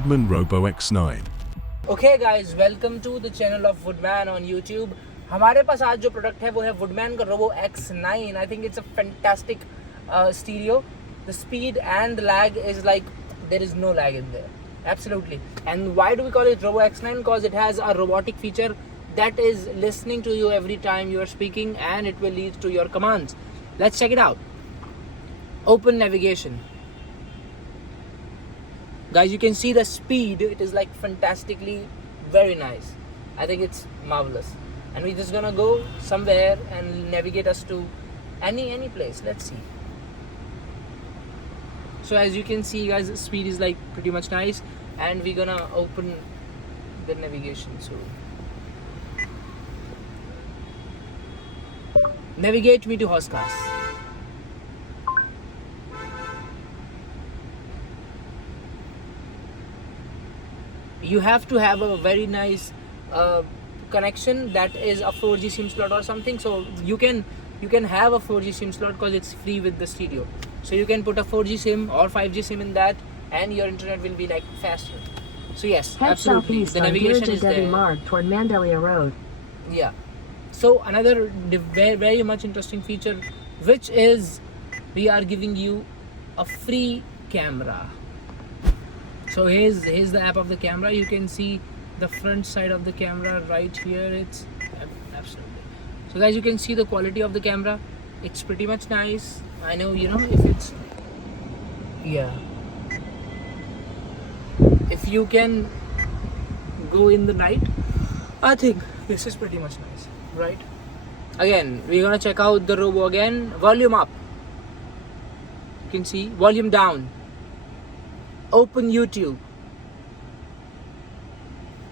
Woodman Robo X9. Okay guys, welcome to the channel of Woodman on YouTube. हमारे पास आज जो product है वो है Woodman का Robo X9. I think it's a fantastic stereo. The speed and the lag is like, there is no lag in there. Absolutely. And why do we call it Robo X9? Because it has a robotic feature that is listening to you every time you are speaking, and it will lead to your commands. Let's check it out. Open navigation. Guys, you can see the speed. It is like fantastically very nice. I think it's marvelous. And we're just gonna go somewhere and navigate us to any place. Let's see. So as you can see guys, the speed is like pretty much nice, and we're gonna open the navigation. So navigate me to Hoskas. You have to have a very nice connection that is a 4G SIM slot or something. So you can have a 4G SIM slot because it's free with the stereo. So you can put a 4G SIM or 5G SIM in that, and your internet will be like faster. So yes, head absolutely. southeast The on navigation is there. Mark toward Mandalia Road. Yeah. So another very, very much interesting feature, which is we are giving you a free camera. So here's the app of the camera. You can see the front side of the camera right here. It's absolutely. So guys, you can see the quality of the camera. It's pretty much nice. I know, if it's, yeah, if you can go in the night, I think this is pretty much nice, right? Again, we're gonna check out the Robo again. Volume up. You can see volume down. Open YouTube.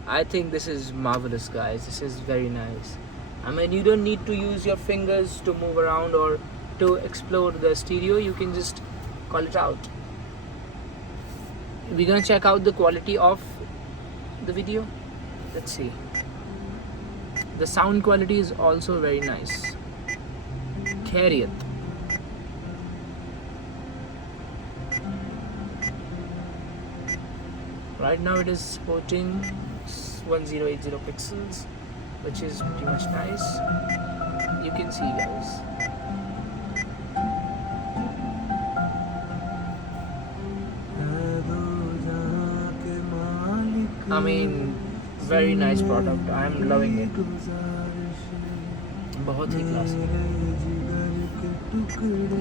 I think this is marvelous, guys. This is very nice. I mean, you don't need to use your fingers to move around or to explore the stereo. You can just call it out. We're gonna check out the quality of the video. Let's see. The sound quality is also very nice. Carrier. Right now it is supporting 1080 pixels, which is pretty much nice. You can see, guys. I mean, very nice product. I am loving it. बहुत ही classy.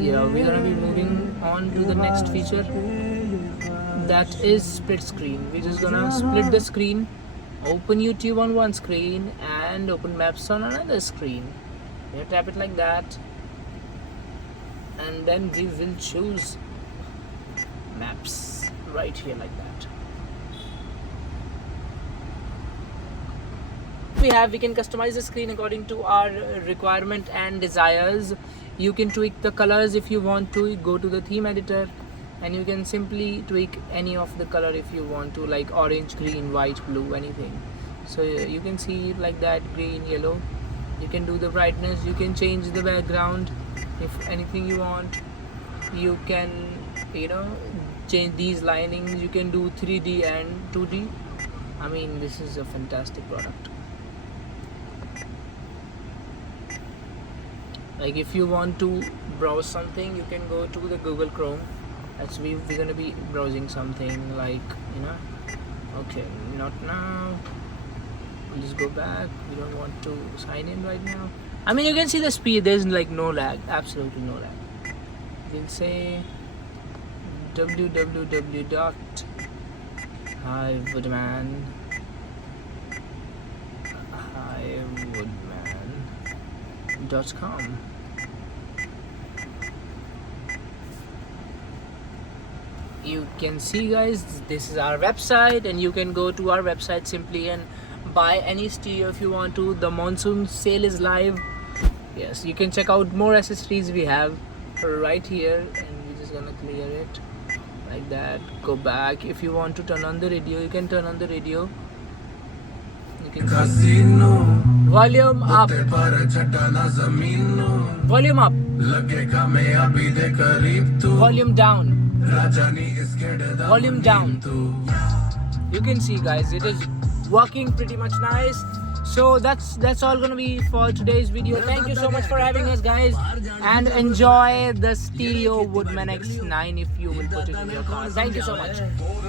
Yeah, we're gonna be moving on to the next feature. That is split screen. We're just gonna split the screen, open YouTube on one screen and open Maps on another screen. You tap it like that, and then we will choose Maps right here like that. We can customize the screen according to our requirement and desires. You can tweak the colors if you want to. Go to the theme editor, and you can simply tweak any of the color if you want to, like orange, green, white, blue, anything. So you can see it like that, green, yellow. You can do the brightness. You can change the background if anything you want. You can change these linings. You can do 3D and 2D. I mean, this is a fantastic product. Like if you want to browse something, you can go to the Google Chrome. That's we're gonna be browsing something like, okay, not now. We'll just go back. We don't want to sign in right now. I mean, you can see the speed. There's like no lag, absolutely no lag. We'll say hiwoodman.com. You can see, guys, this is our website, and you can go to our website simply and buy any stereo if you want to. The monsoon sale is live. Yes, you can check out more accessories we have right here, and we're just gonna clear it like that. Go back. If you want to turn on the radio, you can turn on the radio. You can volume up. Volume up. Volume down. Volume down. You can see, guys, it is working pretty much nice. So that's all gonna be for today's video. Thank you so much for having us, guys, and enjoy the stereo Woodman X9 if you will put it in your car. Thank you so much.